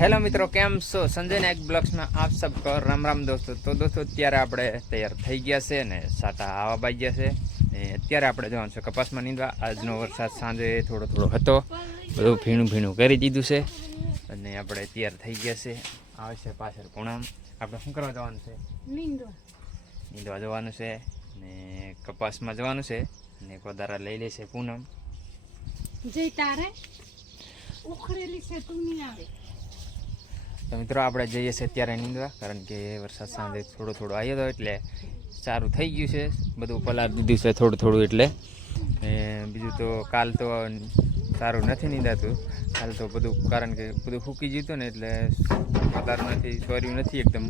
Hello મિત્રો કેમ છો? સંજય નાયક બ્લોક્સમાં આપ સબ કો રામ રામ દોસ્તો. તો દોસ્તો અત્યારે આપણે તૈયાર થઈ ગયા છે ને સાટા આવા બાઈ ગયા છે. ને અત્યારે આપણે જવાનું છે કપાસમાં નીંદવા. આજનો વરસાદ સાંજે થોડો થોડો હતો. બધું ભીણું ભીણું કરી દીધું છે. અને આપણે તૈયાર થઈ ગયા છે. આવે છે પાછળ પૂનમ. આપણે શું કરવા જવાનું છે? નીંદવા. નીંદવા જવાનું છે ને કપાસમાં જવાનું છે. ને કોદારા લઈ લેશે પૂનમ. જઈ તારે ઉખડેલી છે તું નહીં આવે. તો મિત્રો આપણે જઈએ છીએ અત્યારે નીંદવા, કારણ કે વરસાદ સાંજે થોડો થોડો આવ્યો હતો એટલે સારું થઈ ગયું છે. બધું પલાર દીધું છે થોડું થોડું એટલે. બીજું તો કાલ તો સારું નથી નીંદાતું. કાલ તો બધું, કારણ કે બધું ફૂકી ગયું હતું ને એટલે પલાર નથી સોર્યું નથી એકદમ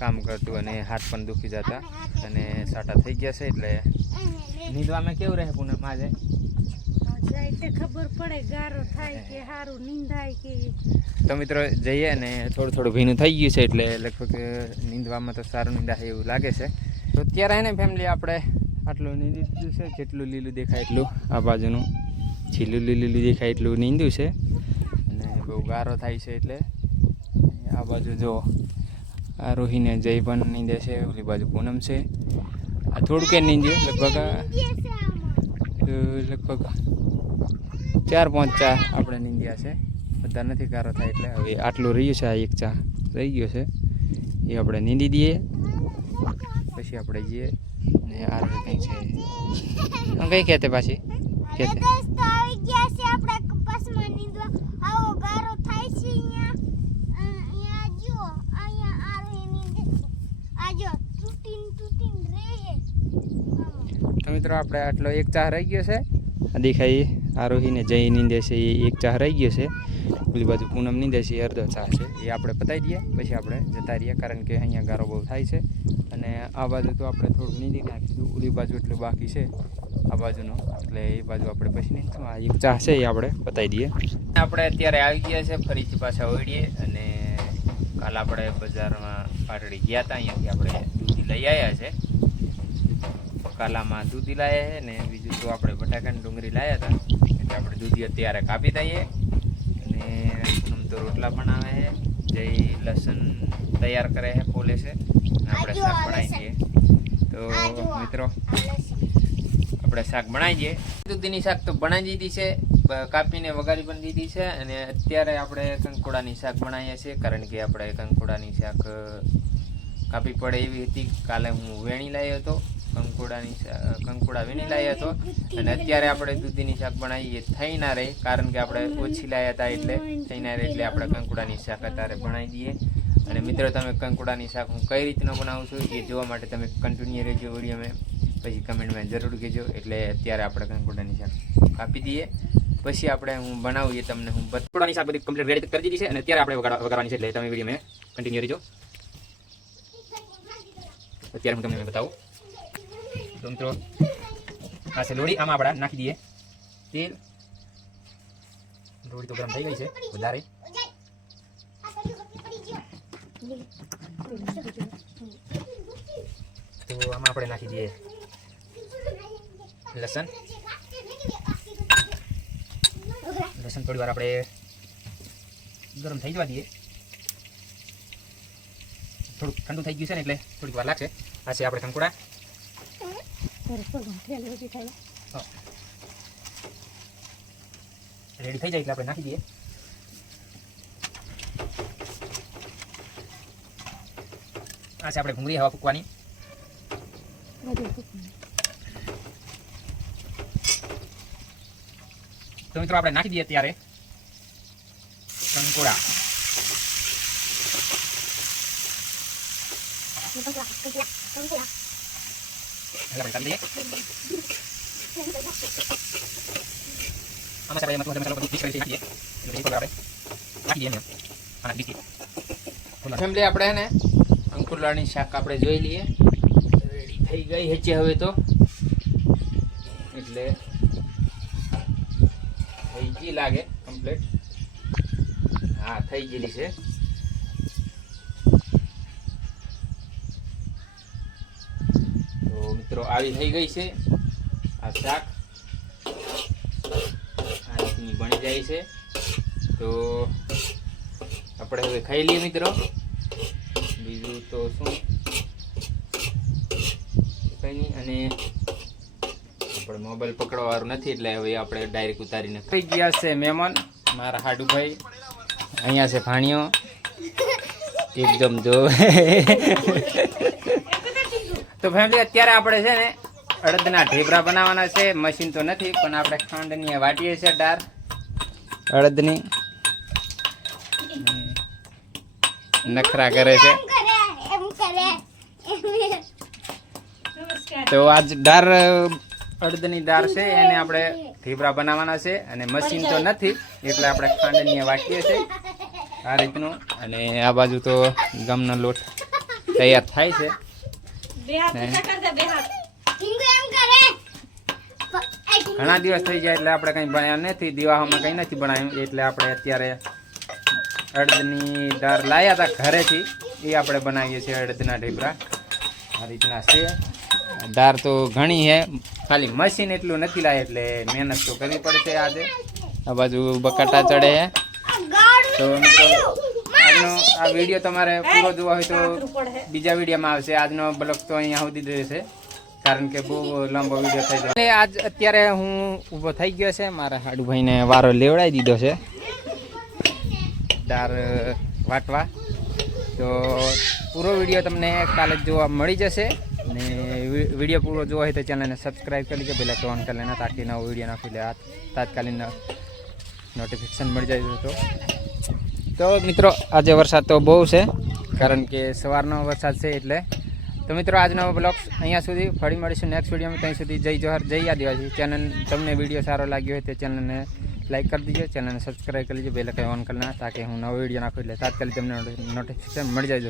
કામ કરતું અને હાથ પણ દુખી જતા. અને સાટા થઈ ગયા છે એટલે નીંદવામાં કેવું રહે પૂનમ આજે? જાય તે ખબર પડે ગારો થાય કે સારું નીંદાય કે તો મિત્રો જઈએ ને થોડું થોડું ભીનું થઈ ગયું છે એટલે લગભગ નીંદવામાં તો સારું નીંદાય એવું લાગે છે. તો અત્યારે હે ને ફેમિલી આપણે આટલું નીંદી દીધું છે જેટલું લીલું દેખાય એટલું આ બાજુનું છીલું લીલું દેખાય એટલું નીંદ્યું છે. અને બહુ ગારો થાય છે એટલે આ બાજુ જો આ રોહીને જય પણ નીંદે છે ઓલી બાજુ પૂનમ છે. આ થોડુંક નીંદ્યું લગભગ લગભગ ચાર પાંચ ચા આપણે નીંદ્યા છે. બધા નથી કારો થાય એટલે હવે આટલું રહ્યું છે આ એક ચા. રહી ગયો છે. એ આપણે નીંદી દઈએ. પછી આપણે જઈએ ને આ રીતે કંઈ છે. કઈ કહેતે પાછી? કહેતે. તો મિત્રો આપણે આટલો એક ચા રહી ગયો છે. દેખાય આરોહીને જઈ નીંદે છે, એ એક ચા રહી ગયો છે. પેલી બાજુ પૂનમ નીંદે છે, એ અડધો ચા છે. એ આપણે પતાવી દઈએ, પછી આપણે જતા રહીએ, કારણ કે અહીંયા ગારો બહુ થાય છે. અને આ બાજુ તો આપણે થોડુંક નીંદી નાખીશું, ઓલી બાજુ એટલું બાકી છે. આ બાજુનો, એટલે એ બાજુ આપણે પછી નીકળશું આ એક ચા છે, એ આપણે પતાવી દઈએ. આપણે અત્યારે આવી ગયા છે, ફરીથી પાછા ઓળીએ અને કાલ આપણે બજારમાં પાટડી ગયા હતા, અહીંયાથી આપણે દૂધી લઈ આવ્યા છે. કાલામાં દૂધી લાયા છે ને બીજું તો આપણે બટાકાની ડુંગળી લાયા હતા. એટલે આપણે દૂધી અત્યારે કાપી દઈએ. અને પૂનમ તો રોટલા બનાવે છે. જે લસણ તૈયાર કરે છે, પોલે છે. આપણે શાક બનાવી દઈએ. તો મિત્રો, આપણે શાક બનાવી દઈએ. દૂધીની શાક તો બનાવી દીધી છે કાપીને વઘારી પણ દીધી છે. અને અત્યારે આપણે કંકોડાની શાક બનાવીએ છીએ, કારણ કે આપણે કંકોડાની શાક કાપી પડે એવી હતી. કાલે હું વેણી લાવ્યો હતો. કંકોડાની કંકોડા વેણી લાવ્યા હતો. અને અત્યારે આપણે દૂધીની શાક બનાવીએ. થઈ ના રહે, કારણ કે આપણે ઓછી લાવ્યા હતા એટલે થઈ ના રહે એટલે આપણે કંકોડાની શાક અત્યારે બનાવી દઈએ. અને મિત્રો, તમે કંકોડાની શાક હું કઈ રીતના બનાવું છું એ જોવા માટે તમે કન્ટિન્યુ રહેજો વિડીયોમાં પછી કમેન્ટમાં જરૂર કહેજો. એટલે અત્યારે આપણે કંકોડાની શાક કાપી દઈએ. પછી આપણે હું બનાવું એ તમને હું કંકોડાની શાક બધી કમ્પ્લીટ રેડી કરી દીધી છે અને અત્યારે આપણે વગાડવાની છે એટલે તમે વિડીયોમાં કન્ટિન્યુ રહેજો. અત્યારે હું તમને બતાવું. તો મિત્રો આ છે લોડી આમાં આપણે નાખી દઈએ. તેલ. લોડી તો ગરમ થઈ ગઈ છે, વધારે. તો આમાં આપણે નાખી દઈએ લસણ. લસણ થોડી વાર આપણે ગરમ થઈ જવા દઈએ. થોડુંક ઠંડુ થઈ ગયું છે ને એટલે થોડીક વાર લાગશે. આ છે આપણે કંકોડા ઓછી રેડી થઈ જાય એટલે આપણે નાખી દઈએ. આ છે આપણે ભૂંગળી હવા ફૂકવાની. તો મિત્રો આપણે નાખી દઈએ ત્યારે કંકોડા. કંકોડા કંકુડા, કંકુડા. ફેમિલી આપણે હે ને, અંકુરલાની શાક આપણે જોઈ લઈએ. રેડી થઈ ગઈ હેચે હવે તો. એટલે થઈ ગઈ લાગે કમ્પ્લીટ હા, થઈ ગયેલી છે તો મિત્રો, આવી થઈ ગઈ છે. આ શાક આ રીતની બની જાય છે. તો આપણે હવે ખાઈ લઈએ મિત્રો. બીજું તો શું? કંઈ નહીં, અને આપણે મોબાઈલ પકડવાનું નથી, એટલે હવે આપણે ડાયરેક્ટ ઉતારીને થઈ ગયા છે મહેમાન. મારા હાડુભાઈ, અહીંયા છે ભાણિયો એકદમ જો તો ફેમિલી અત્યારે આપણે છે ને અડદના ઢેબરા બનાવવાના છે. મશીન તો નથી, પણ આપણે ખાંડની વાટીએ છે ડાર અડદની. નખરા કરે છે. તો આજ ડાર અડદની દાળ છે, એને આપણે ઢીબરા બનાવવાના છે. અને મશીન તો નથી, એટલે આપણે ખાંડની વાટીએ છે. આ રીતનું. અને આ બાજુ તો ગમનો લોટ તૈયાર થાય છે. ઘણા દિવસ થઈ જાય એટલે આપણે કંઈ ભણ્યા નથી દિવાહોમાં કંઈ નથી બનાવ્યું એટલે આપણે અત્યારે અડદની દાળ લાવ્યા હતા ઘરેથી. એ આપણે બનાવીએ છીએ અડદના ઢીબરા. આ રીતના છે. દાળ તો ઘણી છે ખાલી મશીન એટલું નથી લાવે એટલે મહેનત તો કરવી પડશે આજે. આ બાજુ બકાટા ચડે છે. તો મિત્રો. આજનો આ વીડિયો તમારે પૂરો જોવા હોય તો બીજા વિડીયોમાં આવશે. આજનો બ્લોગ તો અહીંયા સુધી જ રહેશે. કારણ કે બહુ લાંબો વીડિયો થઈ ગયો. આજ અત્યારે હું ઊભો થઈ ગયો છે. મારા હાડુભાઈને વારો લેવડાવી દીધો છે. દાર વાટવા. તો પૂરો વીડિયો તમને કાલે જોવા મળી જશે. અને વીડિયો પૂરો જોવા હોય તો ચેનલને સબસ્ક્રાઈબ કરી લેજો પહેલાં ઓન કરી લેના તાકી નવો વીડિયો નાખી લે. તાત્કાલિક નોટિફિકેશન મળી જાય તો. તો મિત્રો, આજે વરસાદ તો બહુ છે, કારણ કે સવારનો વરસાદ છે એટલે. તો મિત્રો, આજનો બ્લોગ અહીંયા સુધી. ફરી મળીશું નેક્સ્ટ વિડીયોમાં ત્યાં સુધી જય જોહર, જય આદિવાસી. ચેનલ તમને વીડિયો સારો લાગ્યો હોય તો ચેનલને લાઈક કરી દીજો. ચેનલને સબસ્ક્રાઈબ કરી લીજો બેલ આઇકન ઓન કરી લેના તાકે હું નવો વીડિયો નાખું એટલે તાત્કાલિક તમને નોટિફિકેશન મળી જાય.